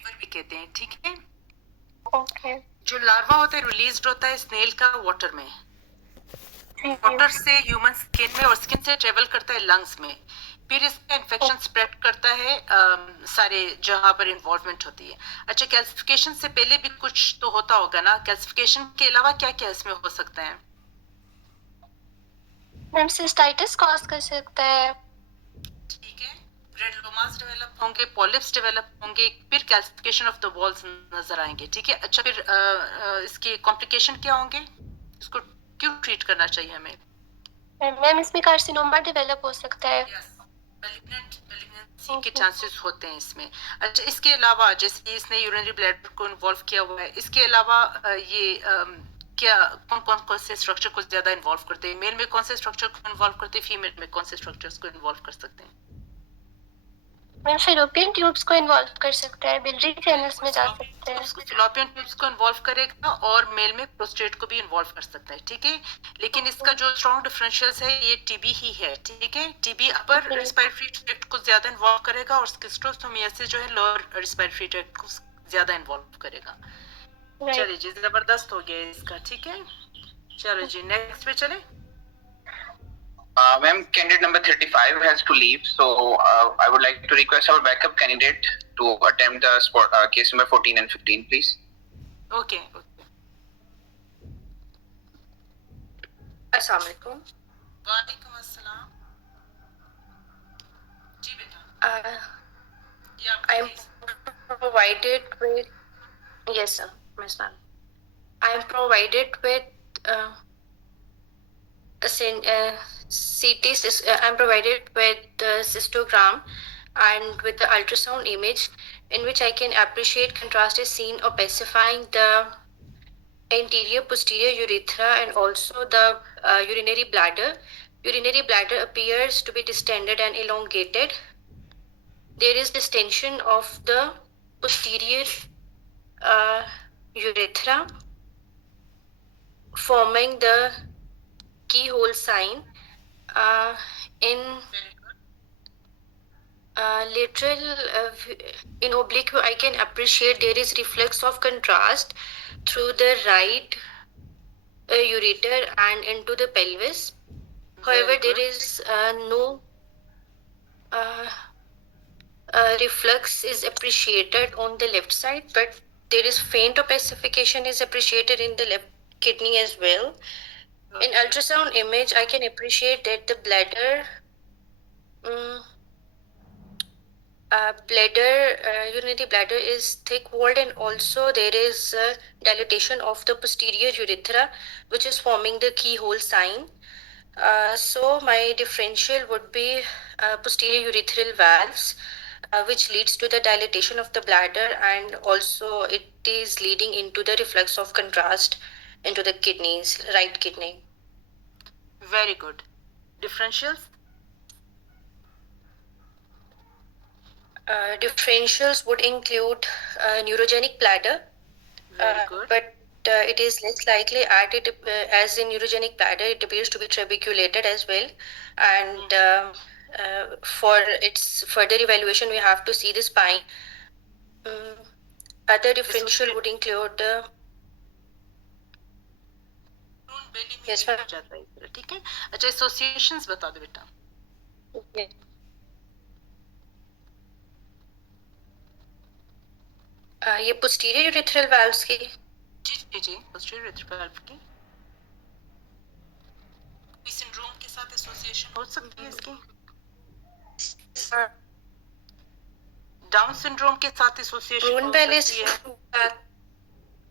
Fever भी कहते हैं, ठीक है। ओके। जो लार्वा होता है रिलीज होता है स्नेल का वाटर में, वाटर से ह्यूमन स्किन में और स्किन से ट्रेवल करता है लंग्स में, फिर इसका इन्फेक्शन स्प्रेड करता है सारे जहां पर इन्वॉल्वमेंट होती है। अच्छा, कैल्सिफिकेशन से पहले भी कुछ तो होता होगा ना, कैल्सिफिकेशन के अलावा क्या क्या इसमें हो सकता है? मैम सिस्टाइटिस कॉज कर सकता है। ठीक है, ग्रेनुलोमास डेवलप होंगे, पॉलिप्स डेवलप होंगे, फिर कैल्सिफिकेशन ऑफ द वॉल्स नजर आएंगे, ठीक है। अच्छा, फिर इसके कॉम्प्लिकेशन क्या होंगे, इसको क्यों ट्रीट करना चाहिए हमें? मैम इसमें कार्सिनोमा डेवलप हो सकता है। मेलिग्नेंसी के चांसेस होते हैं इसमें। अच्छा, इसके अलावा जैसे इसने यूरिनरी ब्लैडर को इन्वॉल्व किया हुआ है, इसके अलावा ये क्या कौन से स्ट्रक्चर को ज्यादा इन्वॉल्व करते हैं? मेल में कौन से स्ट्रक्चर को इन्वॉल्व करते हैं, फीमेल में कौन से स्ट्रक्चर्स को इन्वॉल्व कर सकते हैं? मैम फेलोपियन ट्यूब्स को इन्वॉल्व कर सकता है, बिलरी चैनल्स में जा सकते हैं। फिलोपियन ट्यूब्स को इन्वॉल्व करेगा और मेल में प्रोस्टेट को भी इन्वॉल्व कर सकता है, ठीक है। लेकिन इसका जो स्ट्रॉन्ग डिफरेंशियल्स है ये टीबी ही है, ठीक है। टीबी अपर रिस्पिरेटरी ट्रैक्ट को ज्यादा इन्वॉल्व करेगा और स्किस्टोसोमियासिस जो है लोअर रिस्पिरेटरी ट्रैक्ट को ज्यादा इन्वॉल्व करेगा। चलिए जी, जबरदस्त हो गया इसका, ठीक है। चलो जी, नेक्स्ट पे चले। Ma'am, candidate number 35 has to leave, so I would like to request our backup candidate to attempt the case number 14 and 15, please. Okay. अस्सलाम वालेकुम। वालेकुम अस्सलाम। जी बेटा। I am provided with, yes sir, Miss Ma'am. I am provided with CT. I am provided with the cystogram and with the ultrasound image, in which I can appreciate contrast is seen opacifying the anterior posterior urethra and also the urinary bladder. Urinary bladder appears to be distended and elongated. There is distension of the posterior urethra, forming the keyhole sign. In lateral, in oblique view, I can appreciate there is reflex of contrast through the right ureter and into the pelvis. However, there is no reflux is appreciated on the left side, but there is faint opacification is appreciated in the left kidney as well. In ultrasound image, I can appreciate that the bladder, urinary bladder is thick-walled, and also there is dilatation of the posterior urethra, which is forming the keyhole sign. So my differential would be posterior urethral valves, which leads to the dilatation of the bladder, and also it is leading into the reflex of contrast into the kidneys, right kidney. Very good. Differentials? Differentials would include neurogenic bladder, but it is less likely as in neurogenic bladder, it appears to be trabeculated as well. And for its further evaluation, we have to see the spine. Other differential would include yes, ठीक है। अच्छा, associations बता दो बेटा। ये posterior urethral valves की जी posterior urethral valve की syndrome के साथ एसोसिएशन हो सकती है इसकी? डाउन सिंड्रोम के साथ एसोसिएशन हो सकती है,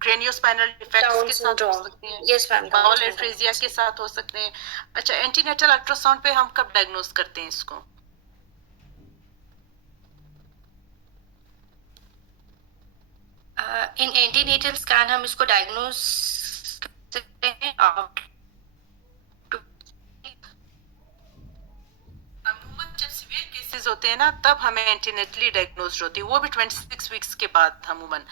क्रेनियोस्पाइनल डिफेक्ट्स के साथ हो सकती है, यस मैम, बाउल एट्रेजिया के साथ हो सकते हैं। अच्छा, एंटीनेटल अल्ट्रासाउंड पे हम कब डायग्नोस करते हैं इसको? इन एंटीनेटल स्कैन हम इसको डायग्नोस सकते हैं अमूमन जब सीवियर केसेस होते हैं ना, तब हमें एंटीनेटली डायग्नोज होती है, वो भी 26 वीक्स के बाद। अमूमन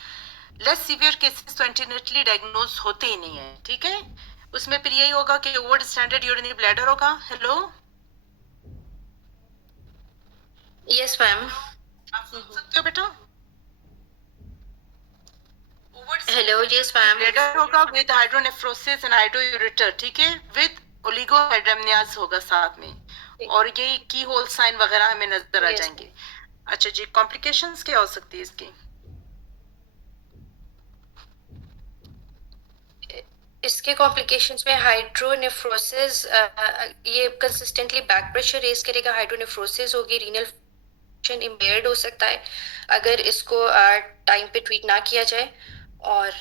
लेस सीवियर केसेस तो एंटीनेटली डायग्नोज होते ही नहीं है, ठीक है। उसमें फिर यही होगा कि ओवर स्टैंडर्ड यूरिनरी ब्लैडर होगा। हेलो, यस मैम, आप सुन सकते हो बेटा? Hello, yes, ma'am. ब्लैडर होगा विद हाइड्रोनेफ्रोसिस एंड हाइड्रोयूरेटर, ठीक है, विद ओलिगोहाइड्रोमनियाज होगा साथ में, और ये की होल साइन वगैरह हमें नजर आ Yes, जाएंगे। अच्छा जी, कॉम्प्लिकेशंस क्या हो सकती है इसकी? इसके कॉम्प्लिकेशंस में हाइड्रोनेफ्रोसिस, ये कंसिस्टेंटली बैक प्रेशर रेज करेगा, हाइड्रोनेफ्रोसिस होगी, रीनल फंक्शन इम्पेयर्ड हो सकता है अगर इसको टाइम पे ट्रीट ना किया जाए। और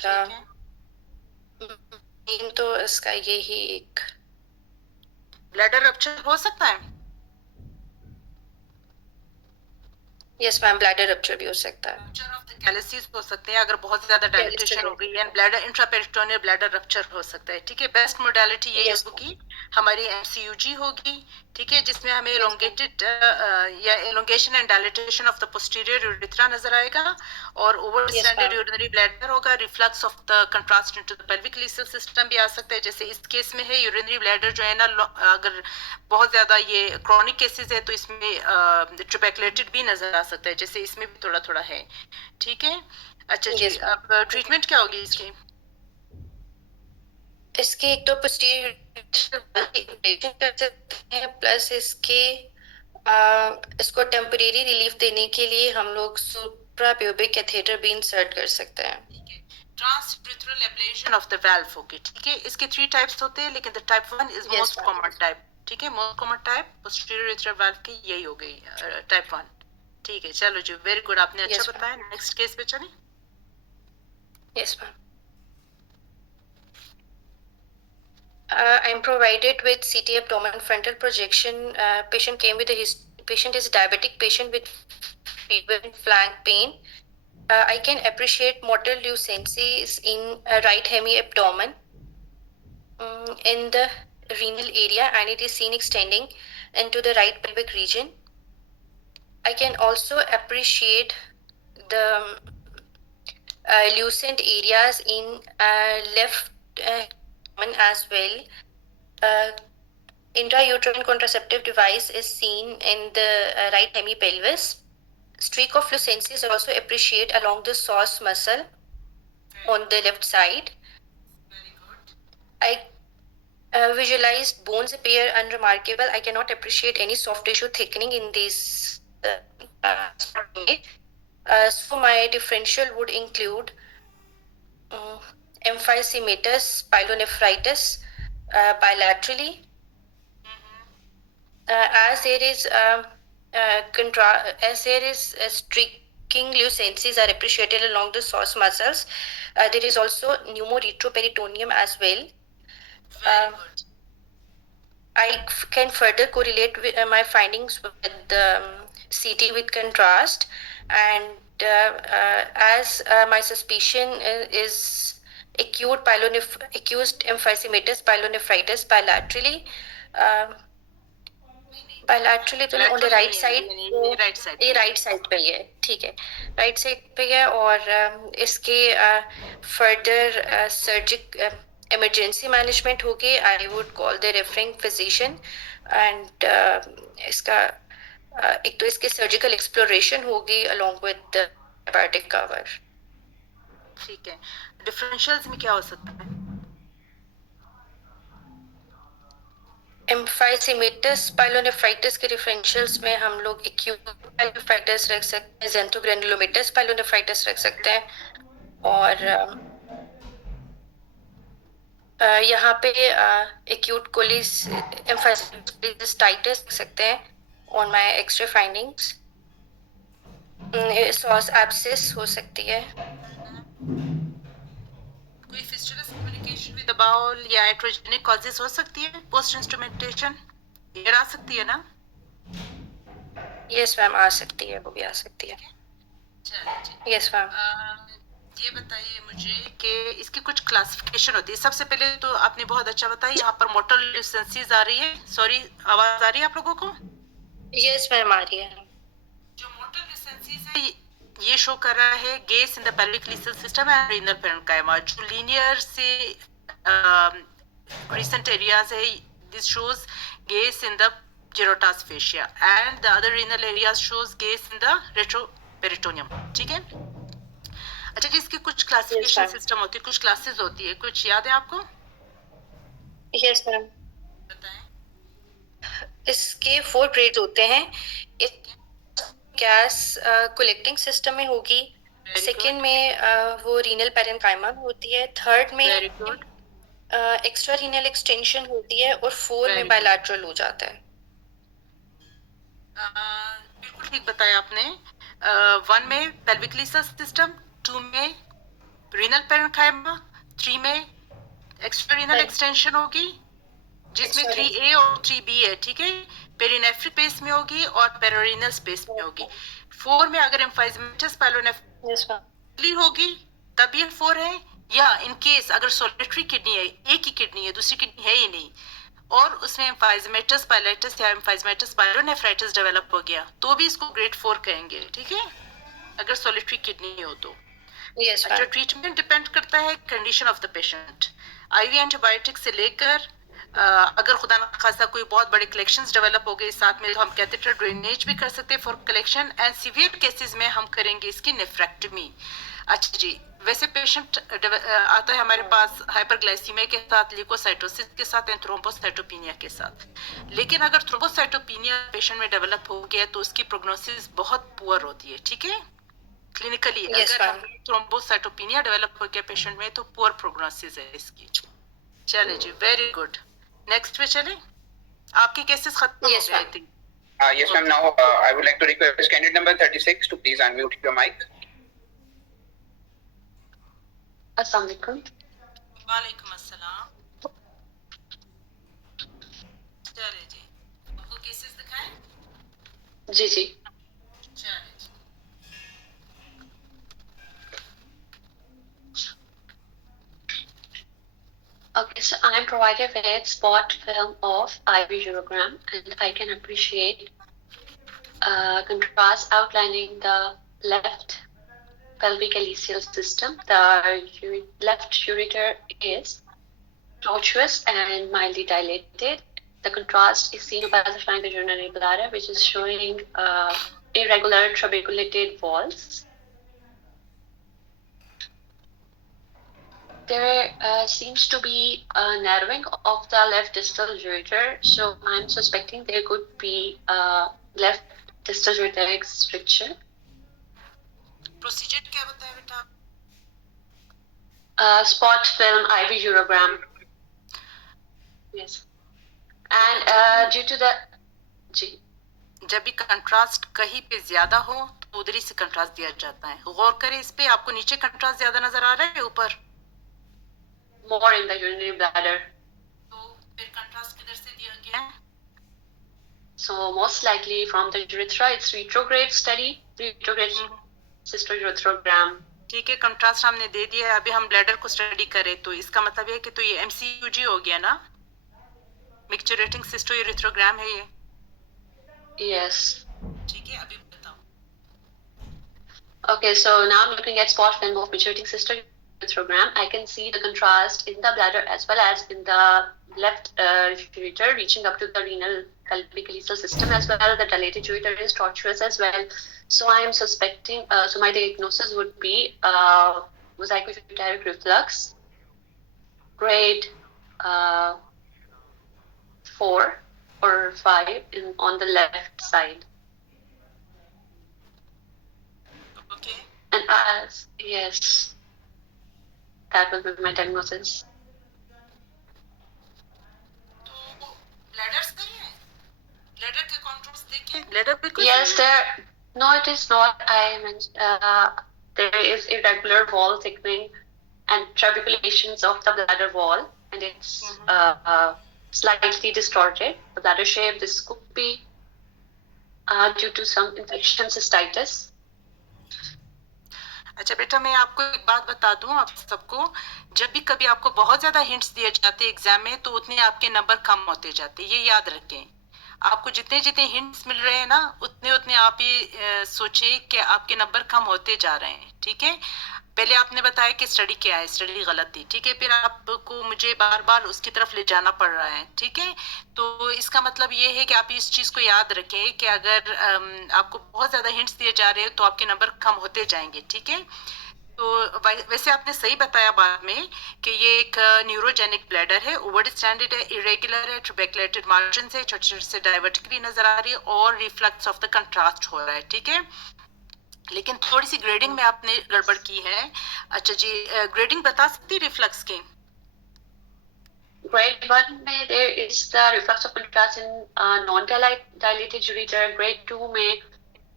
मेन तो इसका यही एक ब्लैडर रप्चर हो सकता है? यस मैम, ब्लैडर रप्चर भी हो सकता है। रप्चर ऑफ द कैलिसिस हो सकते हैं अगर बहुत ज्यादा डायलिटेशन हो गई है, ब्लैडर इंट्रापेरिटोनियल ब्लैडर रप्चर हो सकता है, ठीक है। बेस्ट मोडालिटी ये Yes. होगी हमारी एमसीयूजी होगी, ठीक है, जिसमें हमें एलोंगेटेड या elongation and dilatation of the posterior urethra नजर आएगा, और over distended ma'am. Urinary bladder होगा, reflux of the contrast into the pelvicalyceal system भी आ सकता है, जैसे इस केस में है यूरिनरी ब्लैडर जो है ना, अगर बहुत ज्यादा ये क्रॉनिक केसेस है तो इसमें ट्रिपेक्लेटेड भी नजर आ सकता है, जैसे इसमें भी थोड़ा थोड़ा है, ठीक है। अच्छा जी, Yes, ma'am. अब ट्रीटमेंट क्या होगी इसकी? इसके एक तो पोस्टीरियर कर सकते हैं, प्लस इसको टेम्परेरी रिलीफ देने के लिए हम लोग सुप्राप्यूबिक कैथेटर भी इंसर्ट कर सकते हैं। Transurethral ablation of the valve होगी, ठीक है। इसके 3 टाइप्स होते हैं, लेकिन the type 1 is Yes, most ma'am. Common type, ठीक है। Most common type posterior urethral valve की यही हो गई, टाइप 1, ठीक है। चलो जी, वेरी गुड, आपने अच्छा Yes, ma'am. बताया। नेक्स्ट केस पे चलें। Yes, ma'am. I'm provided with CT abdomen frontal projection. Patient came with patient is diabetic patient with fever and flank pain. I can appreciate motor lucencies in right hemi-abdomen, in the renal area, and it is seen extending into the right pelvic region. I can also appreciate the lucent areas in left abdomen as well. Intrauterine contraceptive device is seen in the right hemipelvis. Streak of lucencies also appreciate along the psoas muscle on the left side. I visualized bones appear unremarkable. I cannot appreciate any soft tissue thickening in these. So my differential would include emphysematous pyelonephritis bilaterally. As there is streaking lucencies are appreciated along the psoas muscles. There is also pneumoretroperitoneum as well. I can further correlate with, my findings with the CT with contrast, and as my suspicion is acute emphysematous pyelonephritis bilaterally. Bilaterally तो on the right side, right side, ये right side पे ही है, ठीक है, right side पे है। और इसके फर्दर emergency management होगी. I would call the referring physician, and इसका एक तो इसके surgical exploration होगी along with the hepatic cover. ठीक है। डिफरेंशियल्स में क्या हो सकता है? Emphysematous pyelonephritis के differentials में हम लोग acute pyelonephritis रख सकते हैं, xanthogranulomatous pyelonephritis रख सकते हैं, और यहाँ पे acute cholecystitis रख सकते हैं on my X-ray findings. Psoas abscess हो सकती है. कोई fistulous communication with the bowel या एट्रोजेनिक कॉजेस हो सकती है पोस्ट इंस्ट्रूमेंटेशन? ये आ सकती है ना? Yes मैम, आ सकती है, वो भी आ सकती है. चलिए जी। Yes ma'am. ये बताइए मुझे कि इसकी कुछ क्लासिफिकेशन होती है। सबसे पहले तो आपने बहुत अच्छा बताया, यहाँ पर मोटर ल्यूसेंसीज आ रही है। सॉरी, आवाज आ रही है आप लोगों को? Yes मैम, आ रही है. जो मोटर ल्यूसेंसीज है ये शो कर रहा है gas in the pelvicalyceal system and renal parenchyma. जो लीनियर से recent areas है, this shows gas in the Gerotas fascia, and the other renal areas shows gas in the retroperitoneum, ठीक है। अच्छा जी, इसकी कुछ क्लासिफिकेशन ma'am. सिस्टम होती है, कुछ क्लासेस होती है, कुछ याद है आपको? Yes, ma'am. बताएं। इसके 4 ग्रेड होते हैं. एक गैस कलेक्टिंग सिस्टम में होगी. सेकंड में वो रीनल पैरेन्काइमा में होती है. थर्ड में very good, extra renal extension होती है. और 4 Very में good. बायलैटरल हो जाता है. बिल्कुल ठीक बताया आपने. 1 में पेल्विक सिस्टम, 2 में रीनल पैरेन्काइमा, 3 में एक्स्ट्रा रीनल Right. एक्सटेंशन होगी जिसमें Extra 3A और 3B है, ठीक है. पेरिनेफ्रिक स्पेस में होगी और पेरिनेल स्पेस में होगी. 4 में अगर एम्फाइजमेटस पाइलोनेफ्री Yes, ma'am. होगी तब ये 4 है, या इन केस अगर सोलिटरी किडनी है, एक ही किडनी है, दूसरी किडनी है ही नहीं, और उसमें एम्फाइजमेटस पाइलेटस या एम्फाइजमेटस पाइलोनेफ्राइटिस डेवलप हो गया, तो भी इसको ग्रेड 4 कहेंगे, ठीक है, अगर सोलिटरी किडनी हो तो. Yes, अच्छा, ma'am. ट्रीटमेंट डिपेंड करता है condition of the patient. IV antibiotic से लेकर अगर खुदा न खासा कोई बहुत बड़े कलेक्शंस डेवलप हो गए साथ में, तो हम कैथेटर ड्रेनेज भी कर सकते हैं for collection, and severe cases में हम करेंगे इसकी नेफ्रेक्टमी. अच्छा जी, वैसे पेशेंट आता है हमारे पास हाइपरग्लाइसीमिया के साथ, ल्यूकोसाइटोसिस के साथ एंड थ्रोम्बोसाइटोपिनिया के साथ. लेकिन अगर थ्रोम्बोसाइटोपिनिया पेशेंट में डेवलप हो गया तो उसकी प्रोग्नोसिस बहुत पुअर होती है, ठीक है, क्लिनिकली. Yes, अगर ma'am. थ्रोम्बोसाइटोपिनिया डेवलप हो गया पेशेंट में तो पुअर प्रोग्नोसिस है इसकी. चले जी, वेरी गुड. नेक्स्ट पे चले. आपके केसेस खत्म Yes, हो गए ma'am. थे. Yes, ma'am. Now, I would like to request candidate number 36 to please unmute your mic. अस्सलाम वालेकुम. वालेकुम अस्सलाम. चले जी, आपको केसेस दिखाएं. जी जी. चले जी. Okay, so I am provided with spot film of IV urogram, and I can appreciate contrast outlining the left pelvic ileal system. The left ureter is tortuous and mildly dilated. The contrast is seen opacifying the urinary bladder, which is showing irregular trabeculated walls. There seems to be a narrowing of the left distal ureter, so I'm suspecting there could be left distal ureteric stricture. Procedure क्या बताया बेटा? Spot film IV urogram. Yes. And due to the जी. जब भी contrast कहीं पे ज्यादा हो तो उधर ही से कंट्रास्ट दिया जाता है. गौर करें इस पे. आपको नीचे कंट्रास्ट ज्यादा नजर आ रहा है, ऊपर? More in the urinary bladder. तो फिर कंट्रास्ट किधर से दिया गया है? So most likely from the urethra, it's retrograde study, retrograde cystourethrogram. ठीक है, कंट्रास्ट हमने दे दिया है. अभी हम ब्लैडर को स्टडी करें तो इसका मतलब है कि तो ये MCUG हो गया ना, मिक्चुरेटिंग सिस्टोयूरेथ्रोग्राम है ये. Yes. ठीक है, अभी बताओ. Okay, so now I'm looking at spot film of maturing cystourethrogram. I can see the contrast in the bladder as well as in the left ureter reaching up to the renal pelvic ileal system as well. The dilated ureter is tortuous as well. So I am suspecting, so my diagnosis would be mosaic ureteric reflux, grade 4 or 5 on the left side. Okay. And yes, that will be my diagnosis. तो bladder सही है? Bladder के controls देखिए. Bladder बिल्कुल Yes, सही है. no, it is not. There is irregular wall thickening and trabeculations of the bladder wall, and it's slightly distorted. The bladder shape, this could be due to some infection cystitis. अच्छा बेटा, मैं आपको एक बात बता दूं आप सबको. जब भी कभी आपको बहुत ज्यादा हिंट्स दिए जाते हैं एग्जाम में तो उतने आपके नंबर कम होते जाते हैं, ये याद रखें. आपको जितने जितने हिंट्स मिल रहे हैं ना, उतने उतने आप ये सोचिए कि आपके नंबर कम होते जा रहे हैं, ठीक है. पहले आपने बताया कि स्टडी क्या है, स्टडी गलत थी, ठीक है, फिर आपको मुझे बार बार उसकी तरफ ले जाना पड़ रहा है, ठीक है. तो इसका मतलब ये है कि आप इस चीज को याद रखें कि अगर आपको बहुत ज्यादा हिंट्स दिए जा रहे हैं तो आपके नंबर कम होते जाएंगे, ठीक है. तो वैसे आपने सही बताया बाद में कि ये एक न्यूरोजेनिक ब्लैडर है, ओवर डिस्टेंडेड है, इरेगुलर है, ट्यूबरकुलेटेड मार्जिन है, छोटे छोटे से डायवर्टिकली नजर आ रही है और रिफ्लक्स ऑफ द कंट्रास्ट हो रहा है, ठीक है। लेकिन थोड़ी सी ग्रेडिंग में आपने गड़बड़ की है। अच्छा जी, ग्रेडिंग बता सकती है रिफ्लक्स की? Grade 1 में there is the reflux of contrast in non-dilated ureter. Grade 2 में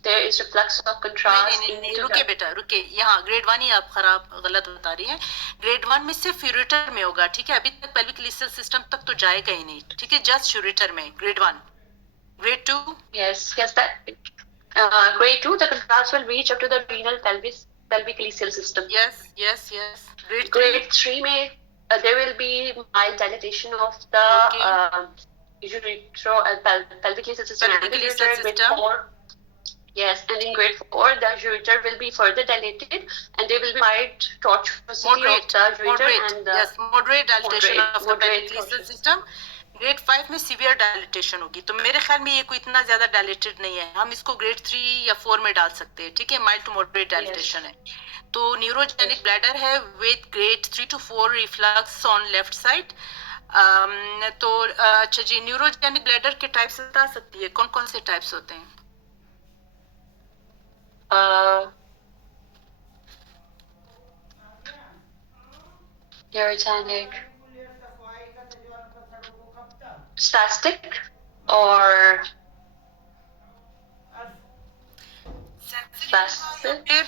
there is reflux of नहीं contrast नहीं नहीं, into रुके the बेटा रुके, यहाँ ग्रेड 1 ही आप गलत बता रही हैं। ग्रेड 1 में सिर्फ यूरेटर में होगा, ठीक है। अभी तक पेल्विक लिसल सिस्टम तक तो जाएगा ही नहीं, ठीक है, जस्ट यूरेटर में, grade 1। Grade 2? yes that grade 2 the contrast will reach up to the renal pelvic ileal system. Yes yes yes. Grade 3? Grade 3 में there will be mild dilatation of the pelvic ileal system and the Pelvic ureter. ileal Grade system. 4, yes, and in grade 4 the ureter will be further dilated and there will be mild tortuosity Moderate, of the ureter moderate, and the yes, moderate dilatation of the pelvic lical tortuosity. system. Grade 5 में severe dilatation होगी, तो मेरे ख्याल में ये कोई इतना ज्यादा डायलेटेड नहीं है, हम इसको ग्रेड 3 या 4 में डाल सकते हैं, ठीक है। माइल्ड टू मॉडरेट डायलिटेशन है, तो न्यूरोजेनिक ब्लैडर है with grade 3 to 4 reflux on left side. तो अच्छा जी, न्यूरोजेनिक ब्लैडर के टाइप्स बता सकती है, कौन कौन से टाइप्स होते हैं? Neurogenic, spastic, or spastic. फिर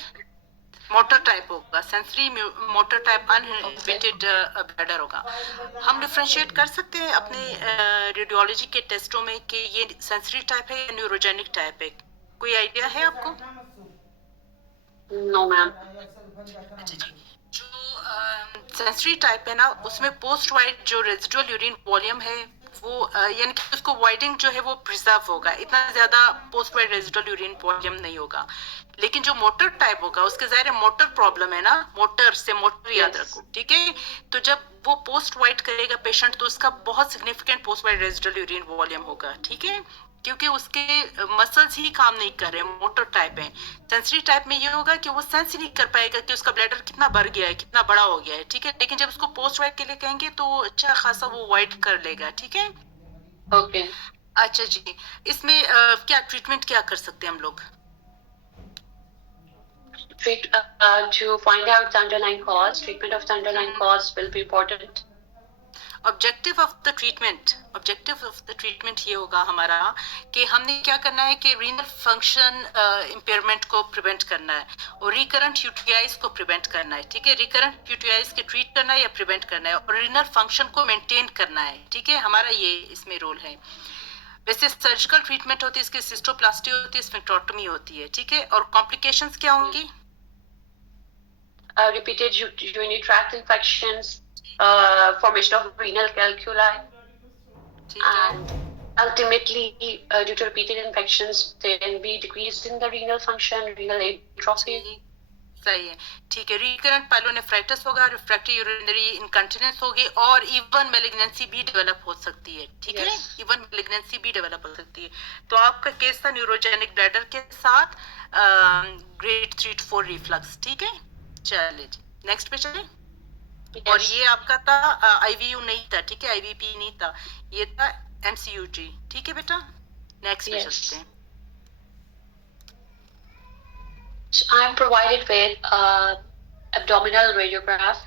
मोटर टाइप होगा, sensory motor type uninhibited bladder होगा। हम डिफरेंशिएट कर सकते हैं अपने रेडियोलॉजी के टेस्टों में कि ये सेंसरी टाइप है या न्यूरोजेनिक टाइप है, कोई आइडिया है आपको? No, ma'am. अच्छा जी, जो सेंसरी टाइप है ना, उसमें पोस्ट वाइड जो रेजिडुअल यूरिन वॉल्यूम है वो यानी कि उसको वाइडिंग जो है वो प्रिजर्व होगा, इतना ज्यादा post wide residual urine volume नहीं होगा। लेकिन जो मोटर टाइप होगा उसके ज़ाहिर है मोटर प्रॉब्लम है ना, मोटर से मोटर याद रखो, ठीक है। तो जब वो पोस्ट वाइड करेगा पेशेंट तो उसका बहुत significant post wide residual urine volume होगा, ठीक है, क्योंकि उसके मसल्स ही काम नहीं कर रहे, मोटर टाइप है। सेंसरी टाइप में ये होगा कि वो सेंस ही नहीं कर पाएगा कि उसका ब्लैडर कितना बढ़ गया है, कितना बड़ा हो गया है, ठीक है। लेकिन जब उसको पोस्ट वाइड के लिए कहेंगे तो अच्छा खासा वो वाइड कर लेगा, ठीक है। Okay. अच्छा जी, इसमें क्या ट्रीटमेंट क्या कर सकते हैं हम लोग? To find out the underlying cause, treatment of the underlying cause will be important. Objective of the treatment ये होगा हमारा कि हमने क्या करना है कि रीनल फंक्शन इम्पेयरमेंट को प्रिवेंट करना है और रिकरेंट यूटीआईज को प्रिवेंट करना है, ठीक है। रिकरेंट यूटीआईज के ट्रीट करना है या प्रिवेंट करना है और रीनल फंक्शन को मेंटेन करना है, ठीक है, हमारा ये इसमें रोल है। वैसे सर्जिकल ट्रीटमेंट होती है, इसकी सिस्टोप्लास्टी होती है, स्फिंक्टोटमी होती है, ठीक है। और कॉम्प्लिकेशंस क्या होंगी? Repeated urinary tract infections, formation of renal calculi, ठीक है, and ultimately due to repeated infections there can be decrease in the renal function, renal atrophy. सही है, ठीक है। रिकरेंट पाइलोनेफ्राइटिस होगा, रिफ्रैक्टरी यूरिनरी इनकंटिनेंस होगी और इवन मैलिग्नेंसी भी डेवलप हो सकती है, ठीक है, इवन मैलिग्नेंसी भी डेवलप हो सकती है। तो आपका केस था न्यूरोजेनिक ब्लैडर के साथ ग्रेड 3 to 4 रिफ्लक्स, ठीक है। चलिए जी, नेक्स्ट पे चले। और ये आपका था आईवीयू नहीं था, ठीक है, आईवीपी नहीं था, ये था एमसीयूजी, ठीक है बेटा। नेक्स्ट पे चलते हैं। I am provided with abdominal radiograph,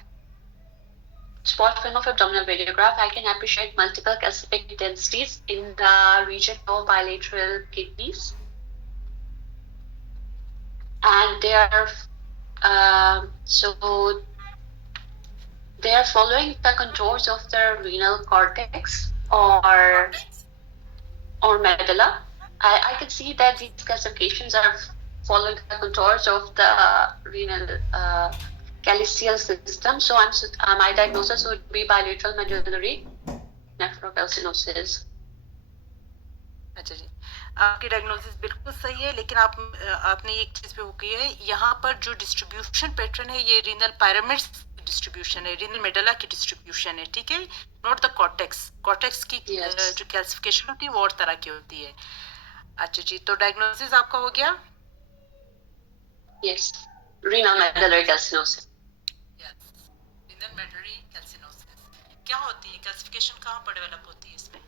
spot film of abdominal radiograph. I can appreciate multiple calcific densities in the region of bilateral kidneys, and they are they are following the contours of the renal cortex or medulla. I can see that these calcifications are following the contours of the renal calyceal system. So my diagnosis would be bilateral medullary nephrocalcinosis. अच्छा जी, आपकी diagnosis बिल्कुल सही है, लेकिन आपने एक चीज पे वो की है, यहाँ पर जो डिस्ट्रीब्यूशन पैटर्न है ये रीनल पिरामिड्स डिस्ट्रीब्यूशन है, रीनल मेडुला की डिस्ट्रीब्यूशन है, ठीक है, नॉट द कॉर्टेक्स की जो कैल्सिफिकेशन होती है वो और तरह की होती है। अच्छा जी, तो डायग्नोसिस आपका हो गया? Yes. renal medullary calcinosis. Yes. Renal medullary calcinosis. क्या होती है calcification कहाँ पर develop होती है इसमें?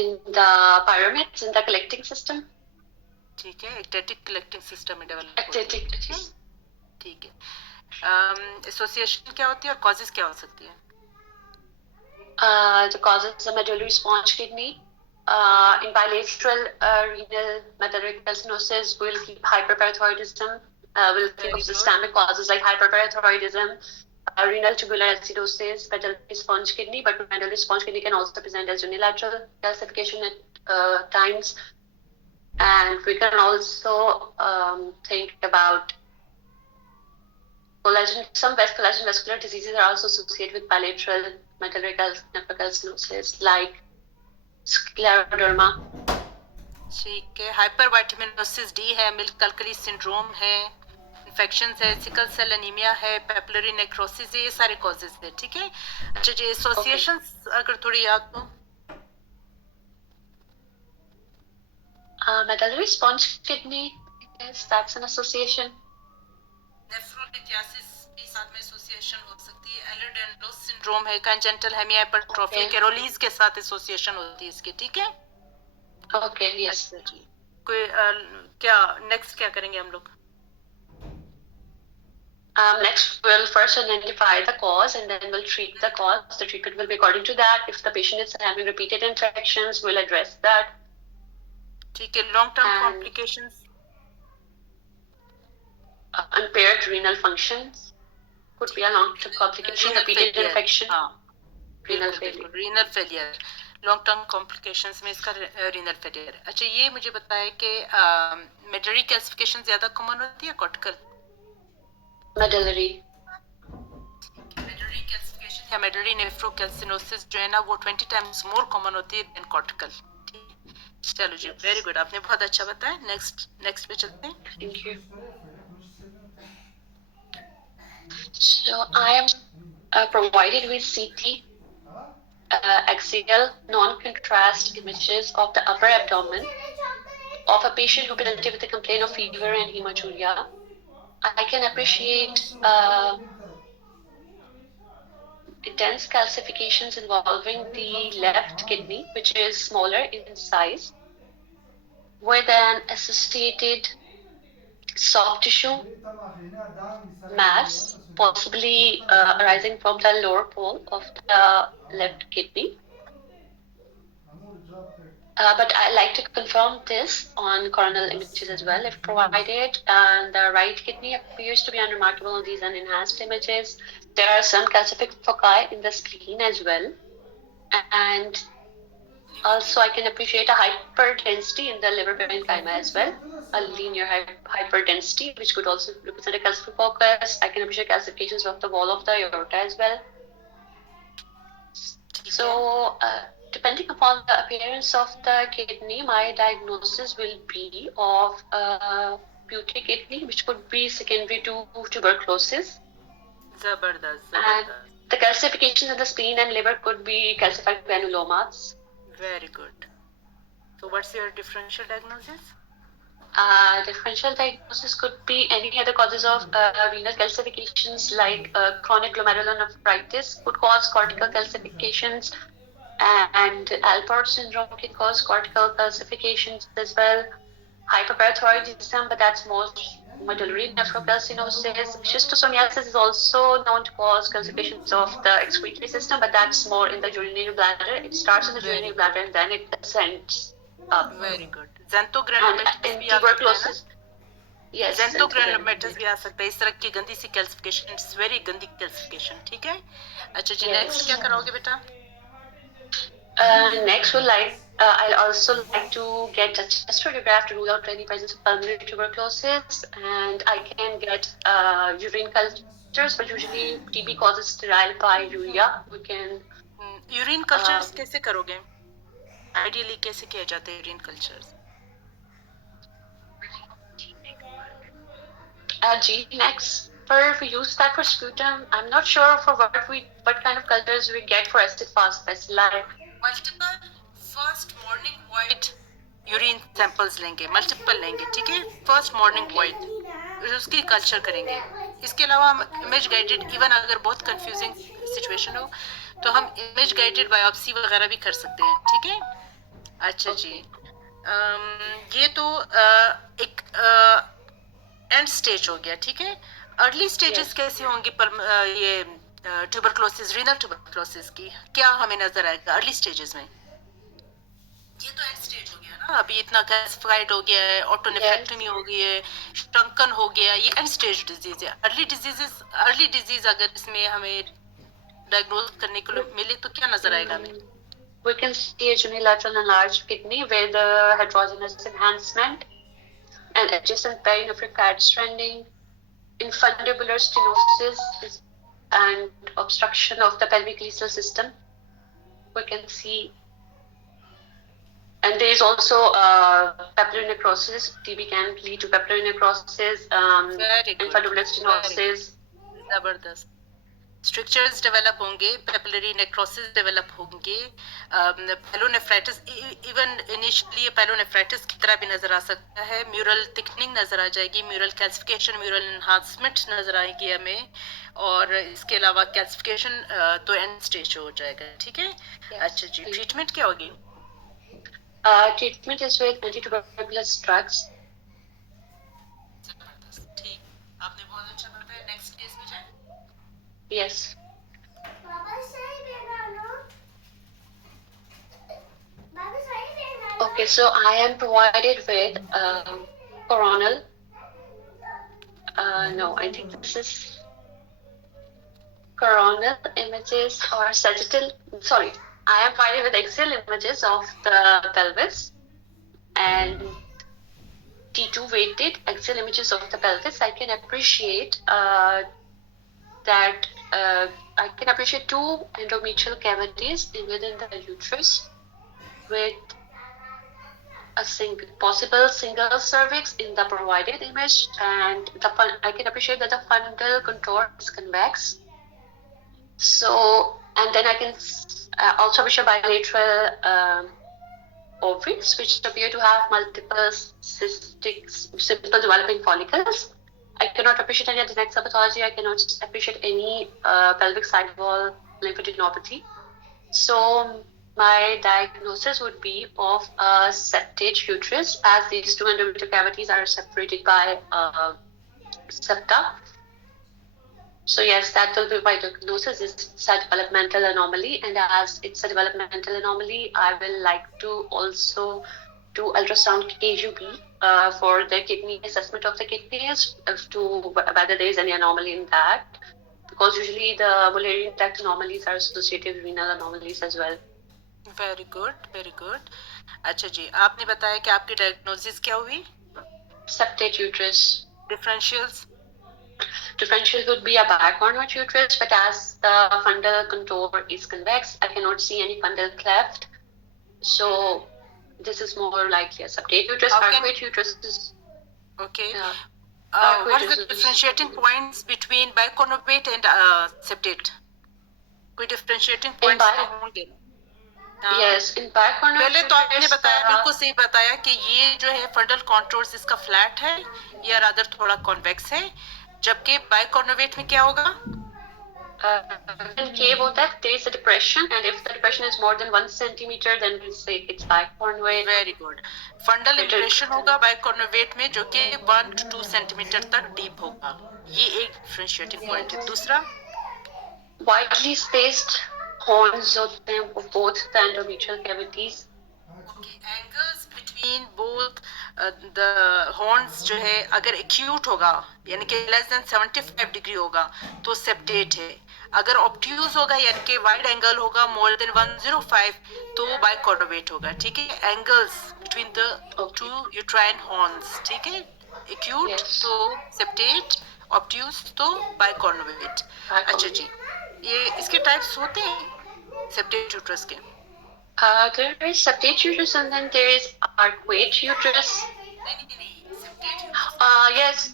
In the pyramids, in the collecting system. ठीक है, ectatic collecting system में develop Ectatic. होती है, ठीक है. Association क्या होती है और causes क्या हो सकती है? The causes of medullary sponge kidney. In bilateral renal medullary calcinosis, we'll keep hyperparathyroidism. We'll think of systemic causes like hyperparathyroidism, renal tubular acidosis, medullary sponge kidney, but medullary sponge kidney can also present as unilateral calcification at times. And we can also think about collagen. Some collagen vascular diseases are also associated with bilateral medullary nephrocalcinosis, like scleroderma. ठीक है, hypervitaminosis D है, milk alkali syndrome है, infections है, sickle cell anemia है, papillary necrosis है, ये सारे causes है, ठीक है. अच्छा जी, associations अगर थोड़ी याद हो. Medullary sponge kidney, yes, that's an association. Nephrolithiasis भी साथ में association हो सकती है, Ehlers-Danlos syndrome है, congenital hemihypertrophy, Carolese के साथ association होती है इसके, ठीक है. Okay, yes. कोई क्या next क्या करेंगे हम लोग? Next, we'll first identify the cause and then we'll treat the cause. The treatment will be according to that. If the patient is having repeated infections, we'll address that. ठीक है, long-term complications. Impaired renal functions could be a long-term complication. Repeated infection. Renal failure. Renal failure. Long-term complications में इसका renal failure. अच्छा, ये मुझे बताएं कि medullary calcification ज़्यादा common होती है cortical? Medullary. Medullary calcification या medullary nephrocalcinosis जो है ना वो 20 times more common होती है than cortical. चलो जी, very good. आपने बहुत अच्छा बताया. Next पे चलते हैं. Thank you. So I am provided with CT, axial non-contrast images of the upper abdomen of a patient who presented with a complaint of fever and hematuria. I can appreciate intense calcifications involving the left kidney, which is smaller in size, with an associated soft tissue mass, possibly arising from the lower pole of the left kidney. But I like to confirm this on coronal images as well, if provided. And the right kidney appears to be unremarkable on these unenhanced images. There are some calcific foci in the spleen as well. And also I can appreciate a hyperdensity in the liver parenchyma as well, a linear hyperdensity, which could also represent a calcific focus. I can appreciate calcifications of the wall of the aorta as well. So, depending upon the appearance of the kidney, my diagnosis will be of putric kidney, which could be secondary to tuberculosis. Zabardast. And the calcifications in the spleen and liver could be calcified granulomas. Very good. So, what's your differential diagnosis? Differential diagnosis could be any other causes of renal calcifications, like chronic glomerulonephritis could cause cortical calcifications, and Alport syndrome can cause cortical calcifications as well. Hyperparathyroidism, but that's most medullary nephrocalcinosis. Schistosomiasis is also known to cause calcifications of the excretory system, but that's more in the urinary bladder. It starts in the urinary bladder and then it ascends up. Very good. Xanthogranulomatous भी आ tuberculosis. सकता है ना? Yes. Xanthogranulomatous भी आ सकता है. इस तरह की गंदी सी calcification, it's very गंदी calcification. ठीक है? अच्छा जी, next क्या कराओगे बेटा? Next, I'll also like to get a chest radiograph to rule out any presence of pulmonary tuberculosis, and I can get urine cultures, but usually TB causes sterile pyuria. We can urine cultures कैसे करोगे? Ideally कैसे किया जाता है urine cultures? G-Nex. We use that for sputum. I'm not sure for what kind of cultures we get for acid fast bacilli. Multiple first morning void urine samples लेंगे, multiple लेंगे, ठीक है, फर्स्ट मॉर्निंग वॉइड, उसकी culture करेंगे। इसके अलावा हम image guided, even अगर बहुत कंफ्यूजिंग सिचुएशन हो तो हम इमेज गाइडेड बायोप्सी वगैरह भी कर सकते हैं, ठीक है। अच्छा जी, ये तो एक एंड स्टेज हो गया, ठीक है। Early stages Yes. कैसे होंगी ये ट्यूबरक्लोसिस, रीनल ट्यूबरक्लोसिस की क्या हमें नजर आएगा अर्ली स्टेजेस में? ये तो एंड स्टेज हो गया ना, अभी इतना कैल्सिफाइड हो गया है, ऑटोनेफ्रेक्टमी हो गई है, श्रंकन हो गया, ये एंड स्टेज डिजीज है। अर्ली डिजीज अगर इसमें हमें डायग्नोज करने को मिले तो क्या नजर आएगा हमें? We can see a unilateral enlarged kidney with heterogeneous enhancement and adjacent perinephric fat stranding, infundibular stenosis, and obstruction of the pelvic lisal system. We can see, and there is also papillary necrosis. TB can lead to papillary necrosis, Very good. infundibular stenosis. जबरदस्त structures develop होंगे, papillary necrosis develop होंगे, pyelonephritis, even initially pyelonephritis की तरह भी नजर आ सकता है, mural thickening नजर आ जाएगी, म्यूरल कैल्सिफिकेशन, म्यूरल एनहांसमेंट नजर आएगी हमें, और इसके अलावा कैल्सिफिकेशन तो एंड स्टेज हो जाएगा, ठीक है। अच्छा जी, ट्रीटमेंट क्या होगी? Treatment is with antituberculous drugs. ठीक, आपने बहुत अच्छा बताया। नेक्स्ट केस में जाए। Yes. Okay, so I am provided with coronal. No, I think this is coronal images or sagittal. Sorry, I am provided with axial images of the pelvis and T2 weighted axial images of the pelvis. I can appreciate that I can appreciate two endometrial cavities within the uterus with a possible single cervix in the provided image, and I can appreciate that the fundal contour is convex. So, and then I can also appreciate bilateral ovaries, which appear to have multiple cystic, simple developing follicles. I cannot appreciate any of the next pathology. I cannot appreciate any pelvic side wall lymphadenopathy. So my diagnosis would be of a septate uterus, as these two endometrial cavities are separated by septa. So yes, that will be my diagnosis. It's a developmental anomaly, and as it's a developmental anomaly, I will like to also do ultrasound KUB for the kidney assessment of the kidneys to whether there is any anomaly in that, because usually the Mullerian tract anomalies are associated with renal anomalies as well. Very good, very good. अच्छा जी, आपने बताया कि आपकी diagnosis क्या हुई? Septate uterus. Differentials? Differential would be a bicornuate uterus, but as the fundal contour is convex, I cannot see any fundal cleft. So this is more likely a septate uterus. Arcuate uterus is okay. Yeah. What is the differentiating points between bicornuate and septate? कोई differentiating points तो होंगे? Yes, in bicornuate पहले तो आपने uterus, बताया, बिल्कुल सही बताया कि ये जो है फंडल कॉन्टोर्स इसका फ्लैट है या रादर थोड़ा कॉन्वेक्स है, जबकि बाइकॉर्नुवेट में क्या होगा? concave होता है, there is a depression, and if the depression is more than 1 centimeter, then we say it's bicornuate. Very good. फंडल impression होगा बाइकॉर्नुवेट में जो कि 1 to 2 सेंटीमीटर तक डीप होगा, ये एक differentiating point है। दूसरा, widely spaced horns of both the endometrial cavities. Okay, angles between both the horns जो है अगर acute होगा यानी कि less than 75 degree होगा तो septate है, अगर obtuse होगा यानी कि wide angle होगा more than 105 तो bicornuate होगा, ठीक है। angles between the two uterine horns, ठीक है, acute तो septate, obtuse तो bicornuate। अच्छा जी, ये इसके types होते हैं septate uterus के? There is septate uterus and then there is arcuate uterus. Yes.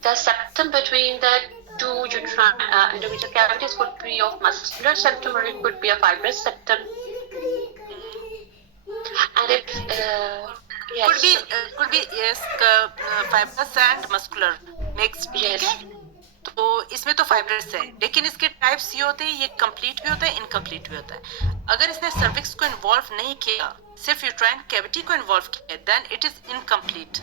The septum between the two uterine endometrial cavities could be of muscular septum or it could be a fibrous septum. And if could be yes, yes fibrous and muscular mixed, ठीक yes, है? तो इसमें तो fibrous है, लेकिन इसके types ये होते हैं, ये कंप्लीट भी होता है, इनकम्प्लीट भी होता है। अगर इसने सर्विक्स को इन्वॉल्व नहीं किया, सिर्फ यूट्राइन कैविटी को इन्वॉल्व किया, देन इट इज इनकम्प्लीट।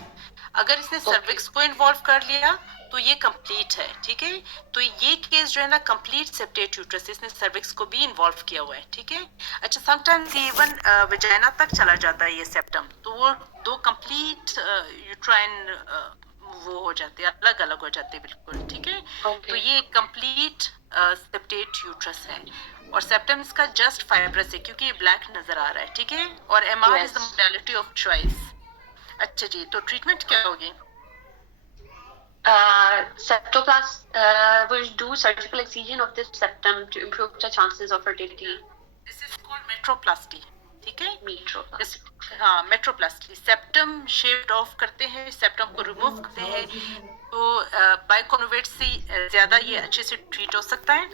अगर इसने सर्विक्स को इन्वॉल्व कर लिया तो ये कंप्लीट है, ठीक है? तो ये केस जो है ना कंप्लीट सेप्टेट यूट्रस, इसने सर्विक्स को भी इन्वॉल्व किया हुआ है, ठीक है? अच्छा, समटाइम्स इवन वजाइना तक चला जाता है ये सेप्टम, तो वो दो कंप्लीट यूट्राइन वो हो जाते हैं, अलग अलग हो जाते हैं बिल्कुल, ठीक है? तो ये कंप्लीट सेप्टेट यूट्रस है और सेप्टम इसका जस्ट फाइब्रस है क्योंकि ये ब्लैक नजर आ रहा है, ठीक है? और MR is the modality of choice. अच्छा जी, तो ट्रीटमेंट क्या होगी? septoplasty will do surgical excision of this septum to improve the chances of fertility. This is called metroplasty, ठीक है? Metroplasty. हाँ, मेट्रोप्लास्टी। सेप्टम शेप्ड ऑफ करते हैं, सेप्टम को रिमूव करते हैं, तो बाइकोनोवेट से ज्यादा ये अच्छे से ट्रीट हो सकता है,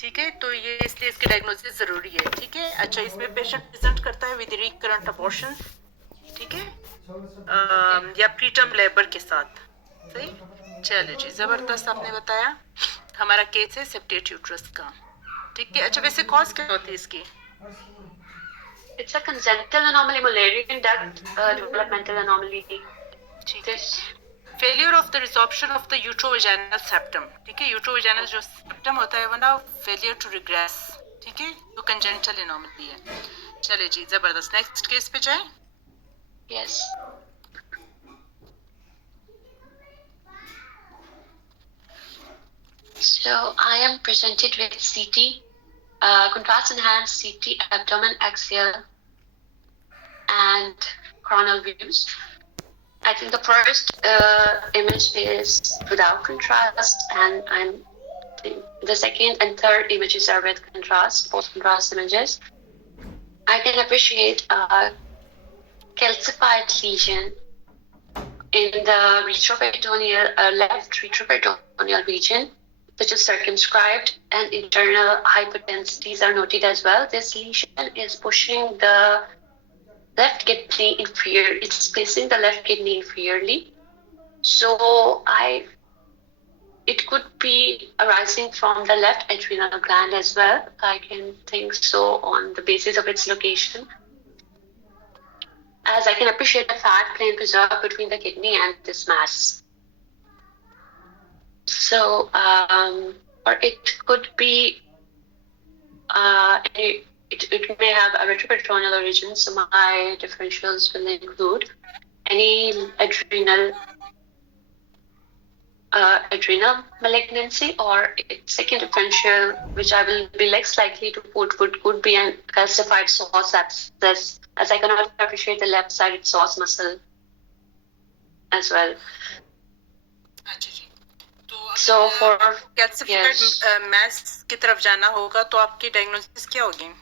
ठीक है? तो ये इसलिए इसकी डायग्नोसिस जरूरी है, ठीक है? अच्छा, इसमें पेशेंट प्रेजेंट करता है विद रिकरेंट अबॉर्शन, ठीक है? या प्रीटर्म लेबर के साथ, सही? चलिए जी, जबरदस्त आपने बताया। हमारा केस है सेप्टेट यूट्रस का, ठीक है? अच्छा, वैसे कॉज क्या होती है इसकी? It's a congenital anomaly, Mullerian duct developmental anomaly. ठीक है। Failure of the resorption of the uterovaginal septum, ठीक है? यूट्रोवेजाइनल जो सेप्टम होता है वो ना फेलियर टू रिग्रेस, ठीक है? तो कंजेनिटल एनोमली है। चलिए जी, जबरदस्त। नेक्स्ट केस पे जाएं। Yes. So I am presented with CT, contrast enhanced CT abdomen axial and coronal views. I think the first image is without contrast, and the second and third images are with contrast, both contrast images. I can appreciate a calcified lesion in the retroperitoneal, left retroperitoneal region, which is circumscribed, and internal hyperdensities are noted as well. This lesion is pushing the left kidney inferior. It's placing the left kidney inferiorly. So it could be arising from the left adrenal gland as well. I can think so on the basis of its location, as I can appreciate the fat plane preserved between the kidney and this mass. So, or it could be, it may have a retroperitoneal origin. So my differentials will include any adrenal malignancy, or its second differential, which I will be less likely to put, could be an calcified psoas abscess, as I cannot appreciate the left-sided psoas muscle as well. अच्छा जी, तो So for calcified mess की तरफ जाना होगा तो आपकी diagnosis क्या होगी?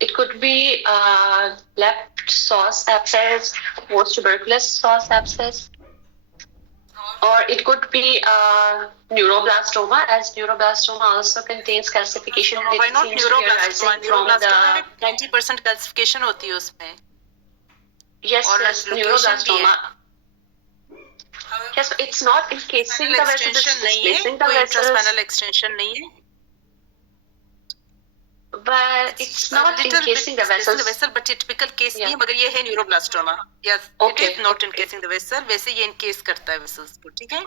it could be left psoas abscess, post tuberculous psoas abscess, or it could be neuroblastoma, as neuroblastoma also contains calcification. Why not seems to be neuroblastoma? arising from neuroblastoma the 90% calcification होती है उसमें। yes, और yes, location neuroblastoma. भी है। Yes, it's not encasing the vessels, it's extension नहीं है, displacing the कोई vessels, इंट्रास्पाइनल extension नहीं है, but it's not encasing the vessels. vessel, but ये typical case नहीं है, Yeah. मगर ये है neuroblastoma. Yes, Okay, it is not okay. encasing the vessel, वैसे ये encase करता है vessels को, ठीक है?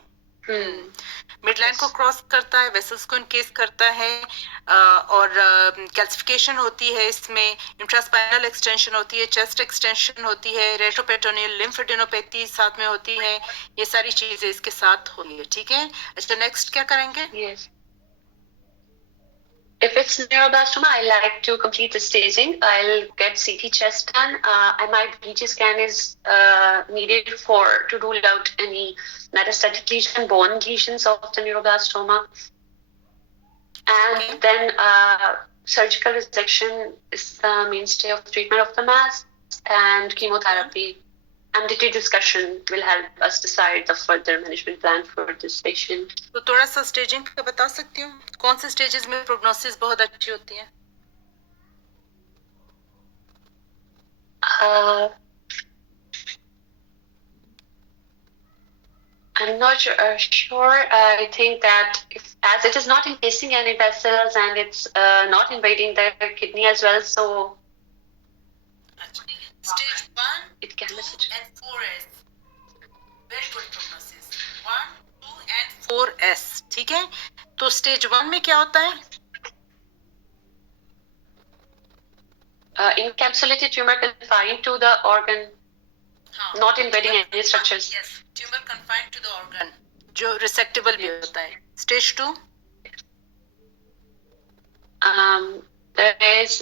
Midline Yes. को क्रॉस करता है, वेसल्स को इनकेस करता है, और कैल्सिफिकेशन होती है इसमें, इंट्रास्पाइनल एक्सटेंशन होती है, चेस्ट एक्सटेंशन होती है, रेट्रोपेरिटोनियल लिम्फेडेनोपैथी साथ में होती है, ये सारी चीजें इसके साथ होती है, ठीक है? अच्छा, नेक्स्ट क्या करेंगे? Yes. If it's neuroblastoma, I like to complete the staging. I'll get CT chest done. And my BG scan is needed to rule out any metastatic lesion, bone lesions of the neuroblastoma. And Okay. then surgical resection is the mainstay of treatment of the mass, and chemotherapy. MDT discussion will help us decide the further management plan for this patient. तो थोड़ा सा staging का बता सकती हूँ, कौन से stages में प्रोग्नोसिस बहुत अच्छी होती है? I'm not sure. I think that as it is not encasing any vessels and it's not invading the kidney as well, so Stage 1, it can 2 be such. and 4S. Very good prognosis. 1, 2 and 4S. ठीक है? तो stage 1 में क्या होता है? Encapsulated tumor confined to the organ, not invading any structures. Yes, tumor confined to the organ, जो resectable भी होता है. Stage 2. There is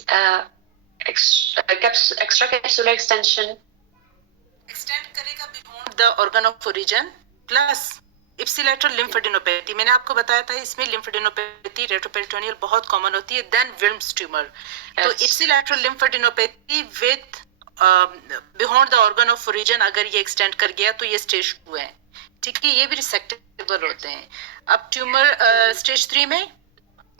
extracapsular extension. Extend करेगा beyond the organ of origin plus ipsilateral lymphadenopathy. मैंने आपको बताया था इसमें lymphadenopathy retroperitoneal बहुत common होती है. Then Wilms tumor. तो ipsilateral lymphadenopathy with beyond the organ of origin अगर ये extend कर गया तो ये stage 2 है. ठीक है, ये भी resectable होते हैं. अब tumor stage 3 में